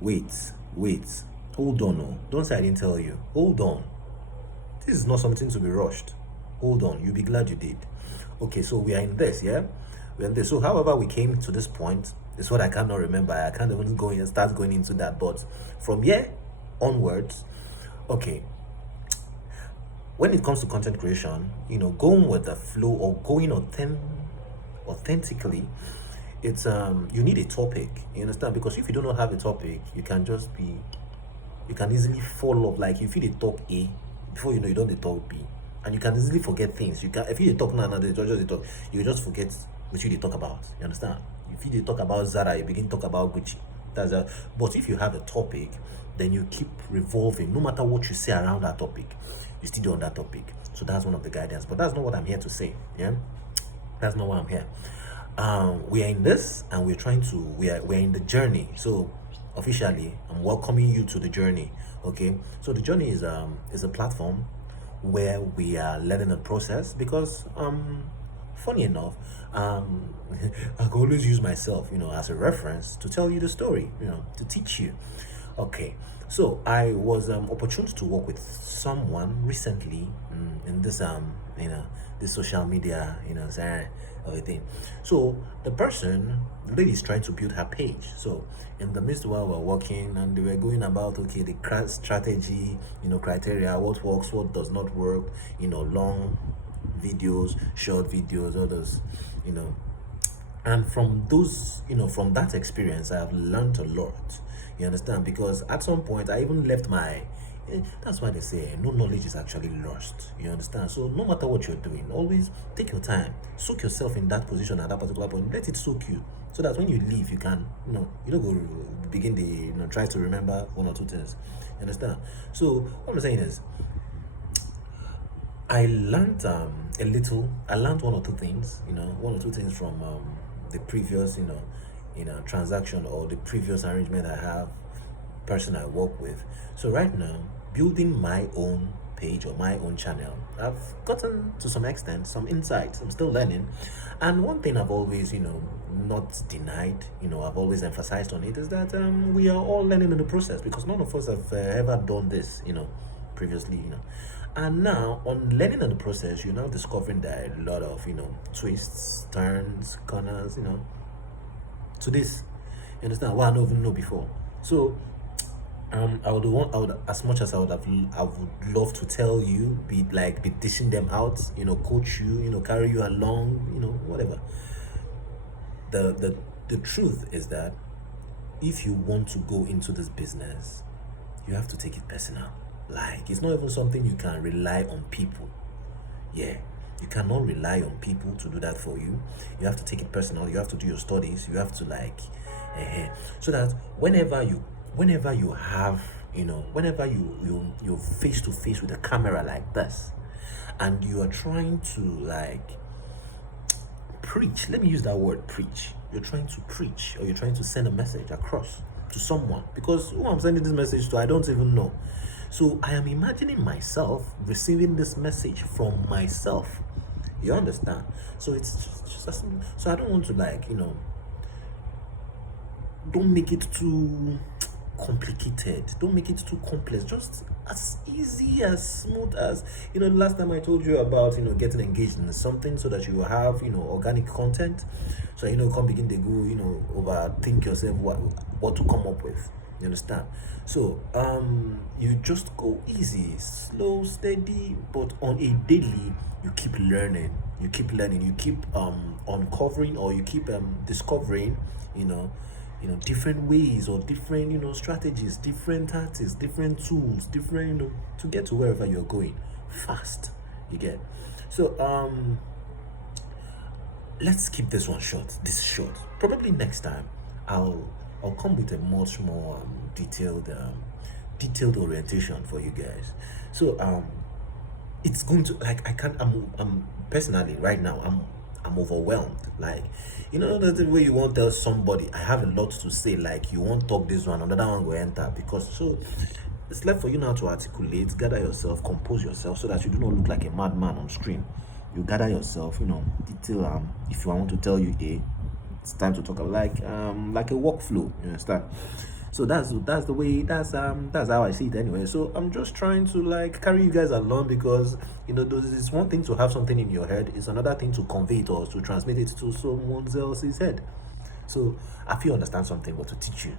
Wait, wait, hold on. Oh. Don't say I didn't tell you. Hold on. This is not something to be rushed. Hold on. You'll be glad you did. Okay, so we are in this, yeah? We're in this. So, however, we came to this point is what I cannot remember. I can't even go and start going into that. But from here onwards, okay, when it comes to content creation, going with the flow or going authentically, it's you need a topic. You understand? Because if you do not have a topic, you can easily fall off. Like if you dey talk A, before you know you don't dey talk B, and you can easily forget things. You can if you dey talk now, they just dey talk, you just forget what you dey talk about. You understand? If you dey talk about Zara, you begin talk about Gucci. That's a, but if you have a topic, then you keep revolving. No matter what you say around that topic, you still do on that topic. So that's one of the guidance. But that's not what I'm here to say. Yeah, that's not why I'm here. We are in this, and we're in the journey. So officially, I'm welcoming you to the journey. Okay, so the journey is a platform where we are learning the process because funny enough, I can always use myself, as a reference to tell you the story, to teach you. Okay, so I was opportune to work with someone recently in this this social media, everything. So the lady is trying to build her page. So in the midst while we're working, and they were going about okay the strategy, criteria, what works, what does not work, long videos, short videos, all those, and from those, from that experience, I have learned a lot. You understand? Because at some point, I even left my. That's why they say no knowledge is actually lost. You understand? So no matter what you're doing, always take your time, soak yourself in that position at that particular point. Let it soak you, so that when you leave, you can, you don't go begin the, try to remember one or two things. You understand? So what I'm saying is, I learned a little. I learned one or two things, one or two things from the previous, transaction or the previous arrangement I have, person I work with. So right now, building my own page or my own channel, I've gotten to some extent some insights. I'm still learning, and one thing I've always, not denied, I've always emphasized on it is that we are all learning in the process because none of us have ever done this, previously, and now on learning in the process, you're now discovering that a lot of twists, turns, corners, to this. You understand? What I don't even know before. So I would, as much as I would love to tell you, be dishing them out, coach you, carry you along, whatever. The truth is that if you want to go into this business, you have to take it personal. Like it's not even something you can rely on people. Yeah, you cannot rely on people to do that for you. You have to take it personal. You have to do your studies. You have to so that whenever you have, whenever you're face to face with a camera like this, and you are trying to preach. Let me use that word, preach. You're trying to preach, or you're trying to send a message across to someone, because who I'm sending this message to, I don't even know. So I am imagining myself receiving this message from myself. You understand? So it's just so I don't want to don't make it too complicated. Don't make it too complex. Just as easy, as smooth as the last time I told you about getting engaged in something so that you have organic content. So come begin to go overthink yourself what to come up with. You understand? So you just go easy, slow, steady, but on a daily you keep learning. You keep learning. You keep uncovering, or you keep discovering. Different ways or different strategies, different tactics, different tools, different to get to wherever you're going fast. You get? So let's keep this one short. This short. Probably next time I'll come with a much more detailed orientation for you guys. So it's going to I can't I'm personally right now I'm overwhelmed. The way you won't tell somebody I have a lot to say, you won't talk this one, another one will enter, because so it's left for you now to articulate, gather yourself, compose yourself, so that you do not look like a madman on screen. You gather yourself, detail if I want to tell you it's time to talk about like a workflow, you understand? So that's the way, that's how I see it anyway. So I'm just trying to like carry you guys along, because it's one thing to have something in your head, it's another thing to convey it or to transmit it to someone else's head. So if you understand something, but to teach you,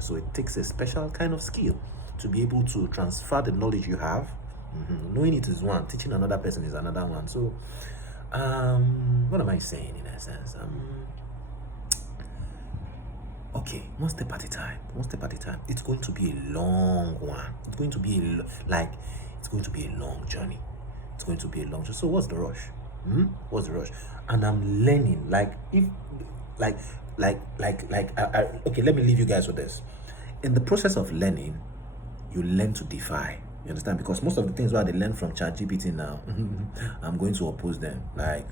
so it takes a special kind of skill to be able to transfer the knowledge you have. Knowing it is one, teaching another person is another one. So what am I saying in a sense? Okay, one step at a time. It's going to be a long one. It's going to be a long journey. So what's the rush? What's the rush? And I'm learning, okay, let me leave you guys with this. In the process of learning, you learn to defy. You understand? Because most of the things where they learn from ChatGPT now, I'm going to oppose them. Like,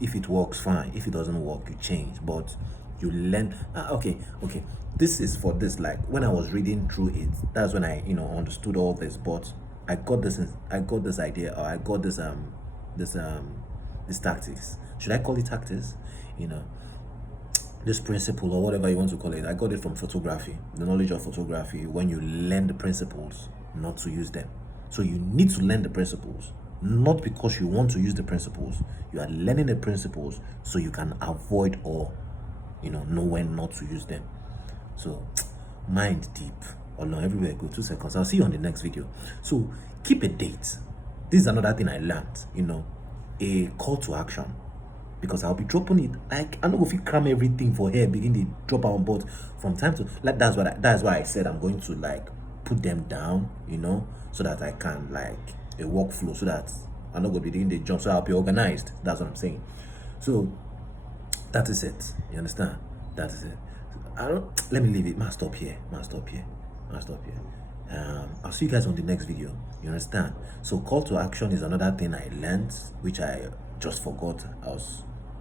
if it works, fine. If it doesn't work, you change. But you learn. Okay. This is for this. Like, when I was reading through it, that's when I, understood all this. But I got this idea, or I got this tactics. Should I call it tactics? This principle, or whatever you want to call it. I got it from photography, the knowledge of photography. When you learn the principles, not to use them. So you need to learn the principles, not because you want to use the principles. You are learning the principles so you can avoid, or know when not to use them. So mind deep. Or no, everywhere go 2 seconds. I'll see you on the next video. So keep a date. This is another thing I learned, a call to action, because I'll be dropping it. Like, I'm not going to cram everything for here, begin to drop out, but from time to that's why I said I'm going to like put them down, so that I can like a workflow, so that I'm not going to be doing the jump, so I'll be organized. That's what I'm saying. So that is it. You understand? That is it. Let me leave it. Must stop here. I'll see you guys on the next video. You understand? So call to action is another thing I learned, which I just forgot.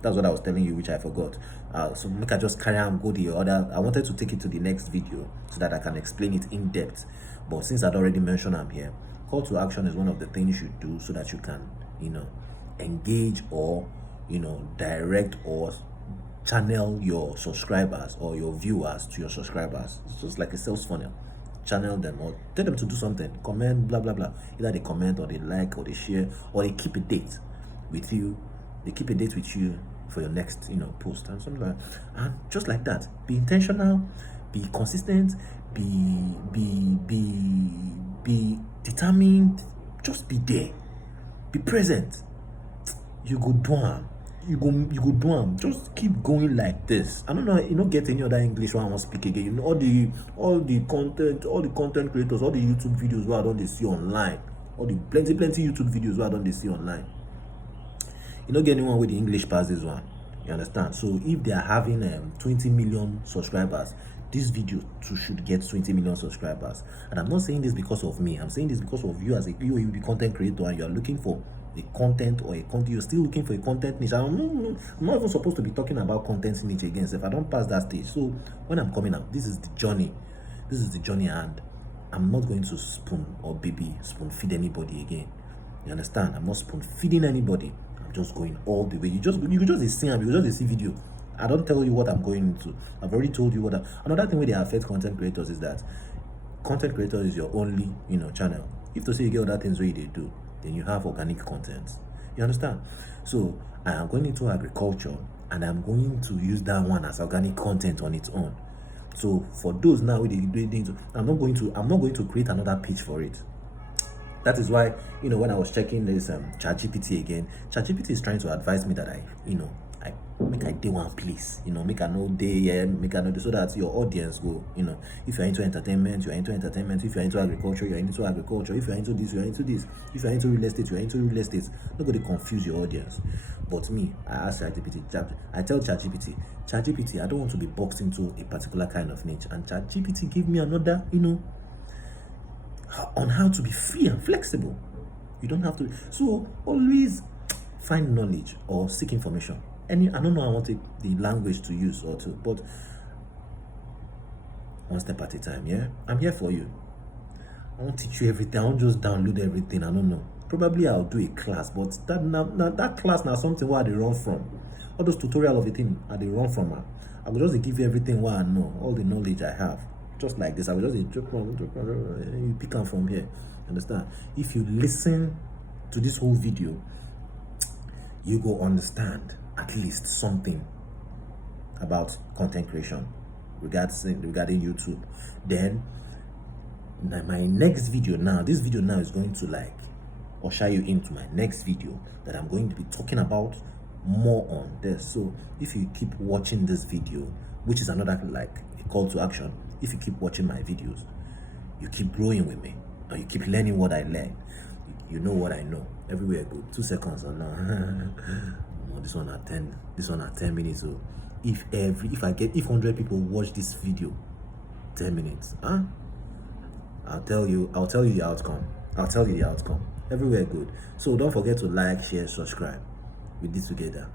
That's what I was telling you, which I forgot. So make I just carry on, go the other. I wanted to take it to the next video so that I can explain it in depth. But since I'd already mentioned I'm here, call to action is one of the things you should do so that you can, engage, or, direct or channel your subscribers or your viewers to your subscribers. It's just like a sales funnel. Channel them, or tell them to do something, comment, blah blah blah. Either they comment, or they like, or they share, or they keep a date with you. For your next post and something like that. And just like that, be intentional, be consistent, be determined. Just be there, be present. You go do them. Just keep going like this. I don't know, get any other English one I want to speak again. All the content creators, all the YouTube videos where I don't see online, all the plenty YouTube videos where I don't see online. You don't get anyone with the English past this one. You understand? So if they are having 20 million subscribers, this video too should get 20 million subscribers. And I'm not saying this because of me. I'm saying this because of you, as a the content creator, and you are looking for a content, or you're still looking for a content niche. I'm not even supposed to be talking about content niche again if I don't pass that stage. So when I'm coming out, this is the journey, and I'm not going to spoon feed anybody again. You understand? I'm not spoon feeding anybody. I'm just going all the way. You could just see video. I don't tell you what I'm going into. I've already told you what another thing where they affect content creators is that content creator is your only channel. If to say you get other things where they do, then you have organic content. You understand? So I am going into agriculture, and I'm going to use that one as organic content on its own. So for those now, I'm not going to create another page for it. That is why, when I was checking this ChatGPT again, ChatGPT is trying to advise me that I make I day one place, make I know day, make I know so that your audience go, if you're into entertainment, you're into entertainment. If you're into agriculture, you're into agriculture. If you're into this, you're into this. If you're into real estate, you're into real estate. Not going to confuse your audience. But me, I ask ChatGPT, I tell ChatGPT, I don't want to be boxed into a particular kind of niche. And ChatGPT give me another, on how to be free and flexible. You don't have to. So always find knowledge or seek information. I don't know, I want the language to use or to, but one step at a time. Yeah, I'm here for you. I won't teach you everything. I won't just download everything. I don't know. Probably I'll do a class, but that class now something where they run from. all those tutorial of a thing I dey run from her. I will just dey give you everything what I know, all the knowledge I have. Just like this, I will just dey joke, you pick am from here. Understand? If you listen to this whole video, you go understand at least something about content creation regarding YouTube. Then my next video now, this video now is going to like usher you into my next video that I'm going to be talking about more on this. So if you keep watching this video, which is another like a call to action, if you keep watching my videos, you keep growing with me, or you keep learning what I learn, you know what I know. Everywhere I go, 2 seconds or now. This one at 10 minutes. So if 100 people watch this video 10 minutes, I'll tell you the outcome. Everywhere good. So don't forget to like, share, subscribe. We did together.